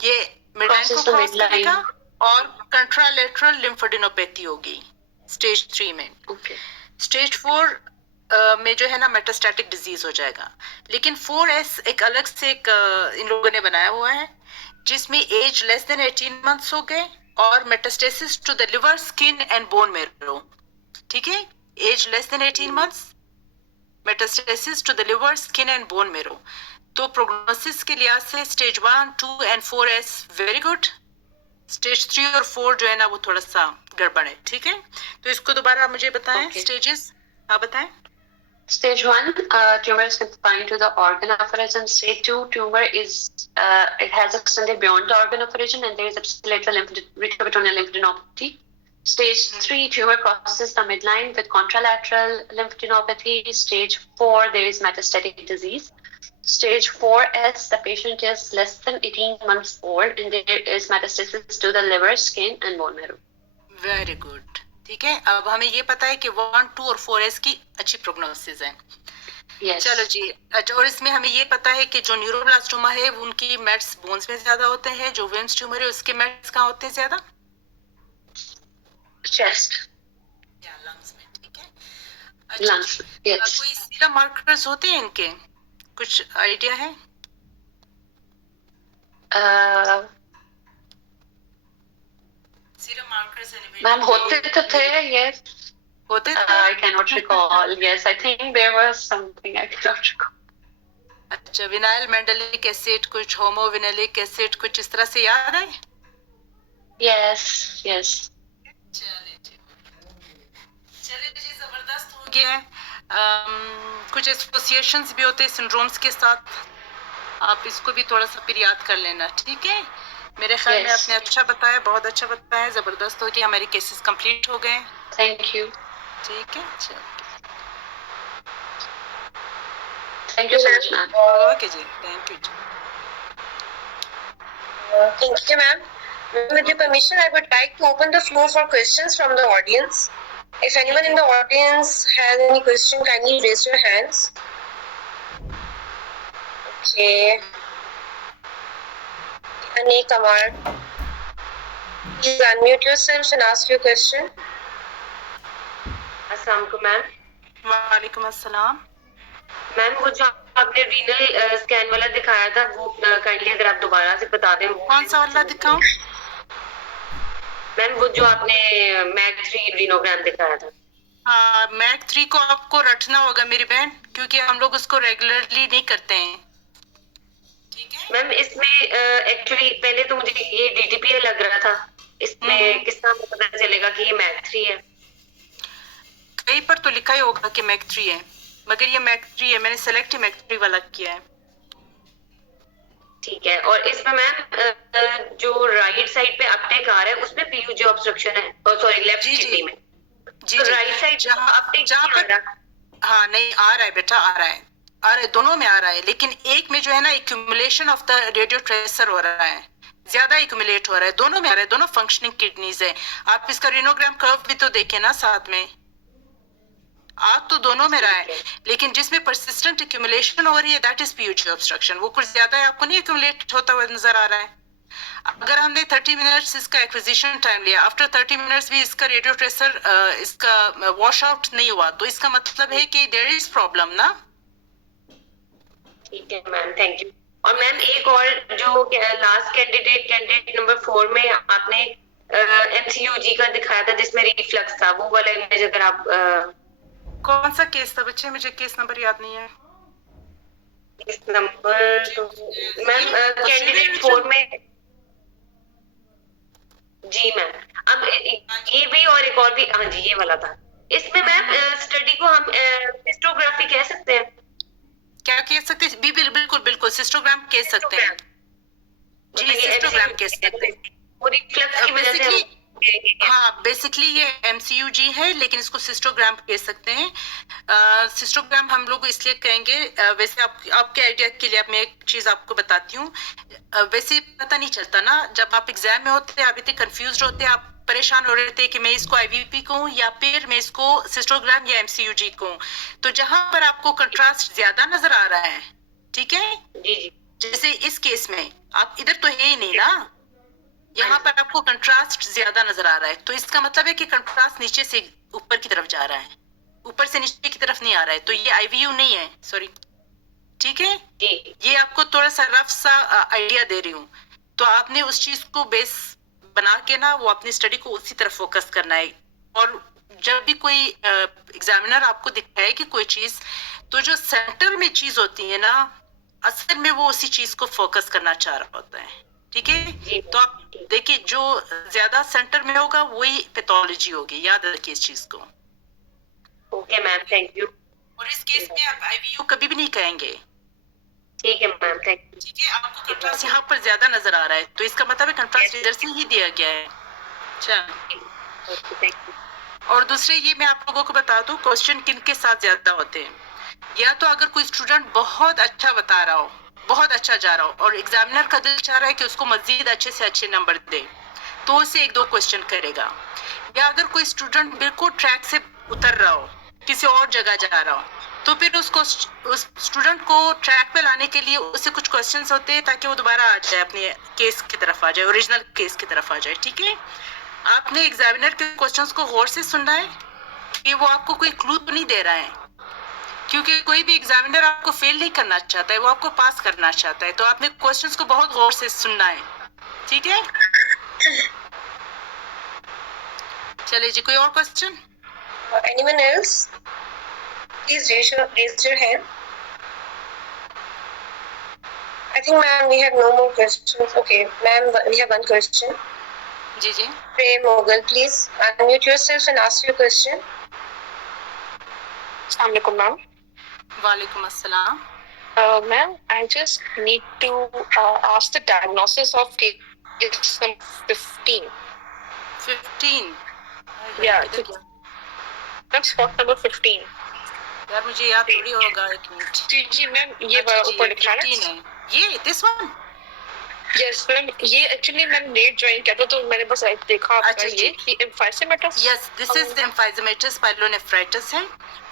ये midline को cross करेगा और contralateral lymphadenopathy होगी stage 3 में. Okay. स्टेज 4 में जो है ना मेटास्टैटिक डिजीज हो जाएगा. लेकिन 4S एक अलग से एक इन लोगों ने बनाया हुआ है जिसमें एज लेस देन 18 मंथ्स हो गए और metastasis to the liver, skin and bone marrow. ठीक है, as less than 18 months, metastasis to the liver, skin and bone marrow. तो प्रोग्नोसिस के लिहाज से stage 1, 2 and 4S very good. Stage 3 और 4 जो है ना वो थोड़ा सा गड़बड़ है. ठीक है, तो इसको दोबारा आप मुझे बताएं. स्टेजेस आप बताएं. Stage 1, tumor is confined to the organ of origin. Stage 2, tumor is it has extended beyond the organ of origin and there is ipsilateral retroperitoneal lymphadenopathy. Stage 3, tumor crosses the midline with contralateral lymphadenopathy. Stage 4, there is metastatic disease. Stage 4S, the patient is less than 18 months old and there is metastasis to the liver, skin and bone marrow. Very good. ठीक है, अब हमें ये पता है कि 1, 2 और 4S की अच्छी प्रोग्नोसिस है. Yes. चलो जी. अच्छा, और इसमें हमें ये पता है कि जो न्यूरोब्लास्टोमा है उनकी मेट्स बोन्स में ज्यादा होते हैं, जो विम्स ट्यूमर है उसके मेट्स कहाँ होते हैं ज्यादा? Chest. या लंग्स में. ठीक है. Lungs. Yes. कोई सीरम मार्कर्स होते हैं इनके? कुछ आइडिया है? सीरम मार्कर्स Ma'am, होते तो थे, yes. होते थे. I cannot recall. Yes, I think there was something I cannot recall. अच्छा, विनाइल मेंडेलिक एसिड, कुछ होमोविनाइलिक एसिड, कुछ इस तरह से याद है? Yes, yes. चलिए जी, जबरदस्त हो गया है. कुछ एसोसिएशंस भी होते हैं सिंड्रोम्स के साथ. आप इसको भी थोड़ा सा फिर याद कर लेना. ठीक है, मेरे ख्याल में आपने अच्छा बताया, बहुत अच्छा बताया, जबरदस्त हो गया. हमारे केसेस कंप्लीट हो गए. Thank you. ठीक है, चलो. Thank you so much, ma'am. Okay जी, थैंक यू जी. Thank you, ma'am. With your permission, I would like to open the floor for questions from the audience. If anyone in the audience has any question, kindly raise your hands. Okay. Anik Amar, please unmute yourself and ask your question. अस्सलाम वालेकुम ma'am. वालेकुम अस्सलाम. Ma'am वो जो आपने renal scan वाला दिखाया था वो काइंडली अगर आप दोबारा से बता दें. कौन सा वाला दिखाऊं? मैम वो जो आपने मैक 3 रीनोग्राम दिखाया था. हाँ, मैक 3 को आपको रटना होगा मेरी बहन, क्योंकि हम लोग उसको रेगुलरली नहीं करते हैं. ठीक है मैम, इसमें एक्चुअली पहले तो मुझे ये DTPA लग रहा था. इसमें किस तरह पता चलेगा कि ये मैक 3 है? कहीं पर तो लिखा ही होगा कि मैक 3 है, मगर ये मैक 3 है. मैंने सेलेक्ट मैक 3 वाला किया है. ठीक है. और इसमें मैम जो राइट साइड पे अपटेक आ रहा है उसमें PUJ ऑब्स्ट्रक्शन है. सॉरी, लेफ्ट किडनी में. जी तो जी, राइट साइड जहाँ अपटेक जहाँ नहीं आ पर रहा. हाँ नहीं आ रहा है बेटा, आ रहा है, दोनों में आ रहा है. लेकिन एक में जो है ना accumulation of the radio tracer हो रहा है, ज्यादा एक्यूमुलेट हो रहा है. दोनों में आ रहा है, दोनों फंक्शनिंग किडनीज है. आप इसका रीनोग्राम कर्व भी तो देखें ना साथ में. आप तो दोनों में रहा है, लेकिन जिसमें परसिस्टेंट एक्यूमुलेशन हो रही है दैट इज PUJ ऑब्स्ट्रक्शन. वो कुछ ज्यादा है, आपको नहीं एक्यूमुलेट होता हुआ नजर आ रहा है? अगर हमने 30 मिनट्स इसका एक्विजिशन टाइम लिया, आफ्टर 30 मिनट्स भी इसका रेडियो ट्रेसर इसका वॉश आउट नहीं हुआ, तो इसका मतलब है कि देयर इज प्रॉब्लम ना। ठीक है मैम, थैंक यू। और मैम एक और जो लास्ट कैंडिडेट नंबर 4 में आपने MCUG का दिखाया था जिसमें रिफ्लक्स था, वो वाला इमेज अगर आप कौन सा केस था बच्चे, मुझे केस नंबर याद नहीं है। इस नंबर तो मैम कैंडिडेट 4 में जी मैम, अब ये भी और एक और भी, हाँ जी ये वाला था। इसमें मैम स्टडी को हम सिस्टोग्राफी कह सकते हैं? क्या कह सकते हैं? बिल्कुल बिल्कुल सिस्टोग्राम कह सकते हैं जी, सिस्टोग्राम कह सकते हैं। वो रिफ्लक्स की वजह से हाँ, बेसिकली ये MCUG है, लेकिन इसको सिस्टोग्राम कह सकते हैं। सिस्टोग्राम हम लोग इसलिए कहेंगे, वैसे आपके आइडिया के लिए मैं एक चीज आपको बताती हूँ। वैसे पता नहीं चलता ना, जब आप एग्जाम में होते हैं आप इतने कंफ्यूज होते हैं, आप परेशान हो रहे थे कि मैं इसको IVP कहूँ या फिर मैं इसको सिस्टोग्राम या MCUG कहूँ। तो जहां पर आपको कंट्रास्ट ज्यादा नजर आ रहा है, ठीक है, जी जी, जैसे इस केस में आप इधर तो है ही नहीं ना, यहाँ पर आपको कंट्रास्ट ज्यादा नजर आ रहा है, तो इसका मतलब है कि कंट्रास्ट नीचे से ऊपर की तरफ जा रहा है, ऊपर से नीचे की तरफ नहीं आ रहा है, तो ये IVU नहीं है, सॉरी, ठीक है। ये आपको थोड़ा सा रफ सा आइडिया दे रही हूँ, तो आपने उस चीज को बेस बना के ना वो अपनी स्टडी को उसी तरफ फोकस करना है। और जब भी कोई एग्जामिनर आपको दिखाए कि कोई चीज, तो जो सेंटर में चीज होती है ना, असल में वो उसी चीज को फोकस करना चाह रहा होता है, ठीक है। तो आप देखिए, जो ज्यादा सेंटर में होगा वही पैथोलॉजी होगी, याद रखिए इस चीज को। Okay ma'am, thank you. और इस केस में आप IVU कभी भी नहीं कहेंगे, ठीक है मैम, थैंक यू। ठीक है। आपको कंट्रास्ट यहाँ पर ज्यादा नजर आ रहा है, तो इसका मतलब है कंट्रास्ट इधर से ही दिया गया है। अच्छा, थैंक यू। और दूसरे ये मैं आप लोगों को बता दूं, क्वेश्चन किन के साथ ज्यादा होते हैं, या तो अगर कोई स्टूडेंट बहुत अच्छा बता रहा हो, बहुत अच्छा जा रहा हो, और एग्जामिनर का दिल चाह रहा है कि उसको मजीद अच्छे से अच्छे नंबर दे, तो उसे 1-2 क्वेश्चन करेगा। या अगर कोई स्टूडेंट बिल्कुल ट्रैक से उतर रहा हो, किसी और जगह जा रहा हो, तो फिर उस स्टूडेंट को ट्रैक पे लाने के लिए उससे कुछ क्वेश्चंस होते हैं ताकि वो दोबारा आ जाए, अपने केस की तरफ आ जाए, ओरिजिनल केस की तरफ आ जाए, ठीक है। आपने एग्जामिनर के क्वेश्चंस को गौर से सुनना है कि वो आपको कोई क्लू तो नहीं दे रहा है, क्योंकि कोई भी एग्जामिनर आपको फेल नहीं करना चाहता है, वो आपको पास करना चाहता है, तो आपने क्वेश्चंस को बहुत गौर से सुनना है, ठीक है। चलिए जी, कोई और question? Anyone else? Please raise your hand. I think, ma'am, we have no more questions. Okay, ma'am, we have one question. जी जी, Prem Mughal, please unmute yourself and ask your question. Assalamualaikum, ma'am. वालेकुम अस्सलाम। Ma'am, I just need to ask the diagnosis of case 15. 15? Yeah, that's spot number 15. यार मुझे याद थोड़ी होगा, एक मिनट। जी मैम, ये ऊपर लिखा है ना, ये दिस वन। यस मैम, ये एक्चुअली मैम लेट ज्वाइन किया था, तो मैंने बस देखा आपका ये emphysematous. Yes, this is the emphysematous pyelonephritis है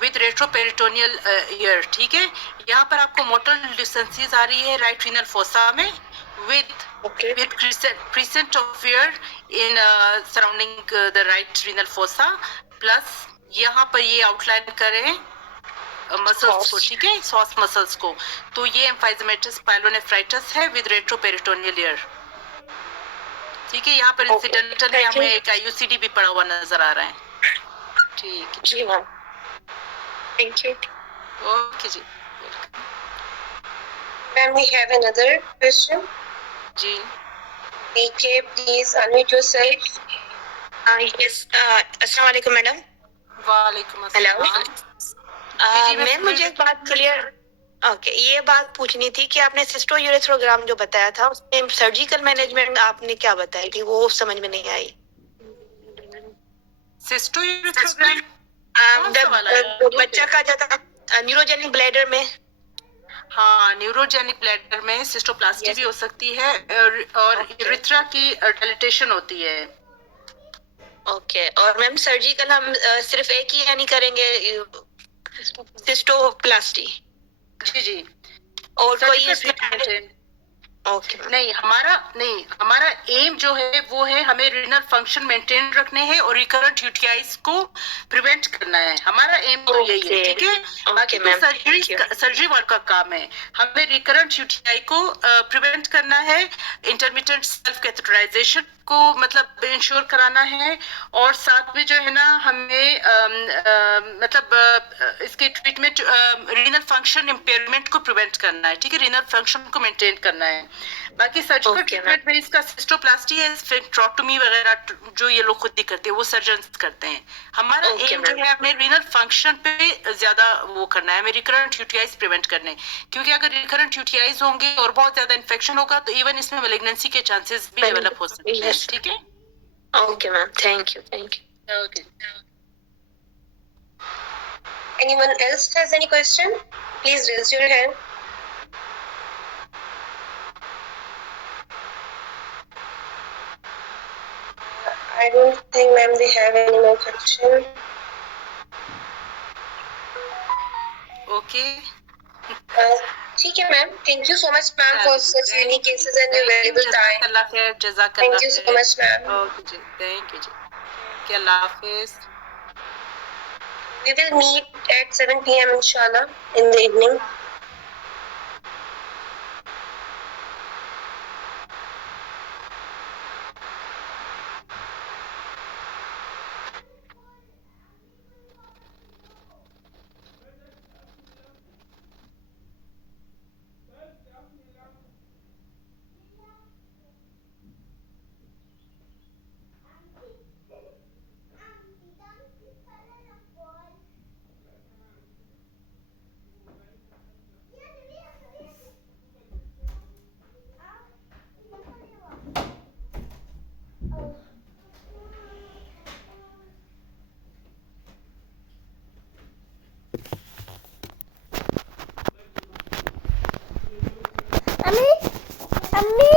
विद रेट्रोपेरिटोनियल ईयर, ठीक है। यहाँ पर आपको मोटल डिस्टेंसीज आ रही है राइट रीनल फोसा में, with crescent of fear in surrounding the right renal fossa, plus यहाँ पर ये आउटलाइन करें मसल्स को, ठीक है, सॉस मसल्स को, तो ये एम्फाइसेमेटस पाइलोनेफ्राइटिस है विद रेट्रोपेरिटोनियल ईयर, ठीक है। यहाँ पर इंसिडेंटल है, हमें एक IUCD भी पड़ा हुआ नजर आ रहा है, ठीक है जी मैम, थैंक यू। ओके जी। Ma'am, we have another question. जी, DK, please unmute yourself. Yes, अस्सलाम वालेकुम मैडम। वालेकुम हेलो अस्सलाम। मैम, मुझे एक बात क्लियर, ओके, ये बात पूछनी थी कि आपने सिस्टो यूरेथ्रोग्राम जो बताया था उसमें सर्जिकल मैनेजमेंट आपने क्या बताई थी, वो समझ में नहीं आई। सिस्टो यूरेथ्रोग्राम बच्चा का जाता न्यूरोजेनिक ब्लैडर में, हाँ, न्यूरोजेनिक ब्लैडर में सिस्टोप्लास्टी भी हो सकती है, और यूरेथ्रा की डायलेटेशन होती है। ओके, और मैम सर्जिकल हम सिर्फ एक ही यानी करेंगे सिस्टोप्लास्टी, जी जी, और कोई इसमें ओके मैम, नहीं, हमारा एम जो है वो है हमें रीनल फंक्शन मेंटेन रखने हैं और रिकरेंट यूटीआईज को प्रिवेंट करना है। हमारा एम तो यही है, Okay. ठीक है। बाकी Okay, तो ma'am. Thank you. Surgery work का काम है, हमें रिकरेंट यूटीआई को प्रिवेंट करना है, इंटरमिटेंट सेल्फ कैथेटराइजेशन को मतलब इंश्योर कराना है, और साथ में जो है ना हमें इसके ट्रीटमेंट रीनल फंक्शन इम्पेयरमेंट को प्रिवेंट करना है, ठीक है, रीनल फंक्शन को मेंटेन करना है। बाकी सर्जिकल Okay, ट्रीटमेंट में इसका सिस्टोप्लास्टी है, स्फिंक्ट्रोटोमी वगैरह जो ये लोग खुद ही करते हैं, वो सर्जन्स करते हैं। हमारा Okay, एम जो ma'am. है अपने रीनल फंक्शन पे ज्यादा वो करना है, हमें रिकरेंट यूटीआईज प्रिवेंट करने हैं। क्योंकि अगर रिकरेंट यूटीआईज होंगे और बहुत ज्यादा इन्फेक्शन होगा तो इवन इसमें मैलिग्नेंसी के चांसेस भी डेवलप हो सकते हैं, Yes. ठीक है। Okay, ma'am. Thank you. Thank you. Okay, Anyone else has any question? Please raise your hand. I don't think, ma'am, they have any more question. Okay, ठीक है ma'am, thank you so much ma'am for such unique cases and your valuable time. अल्लाह खैर, जज़ाक Thank अल्लाह you so खैर। much ma'am. Okay जी, thank you जी, क्या अल्लाह हाफिज। We will meet at 7 p.m. inshallah in the evening. अम्मी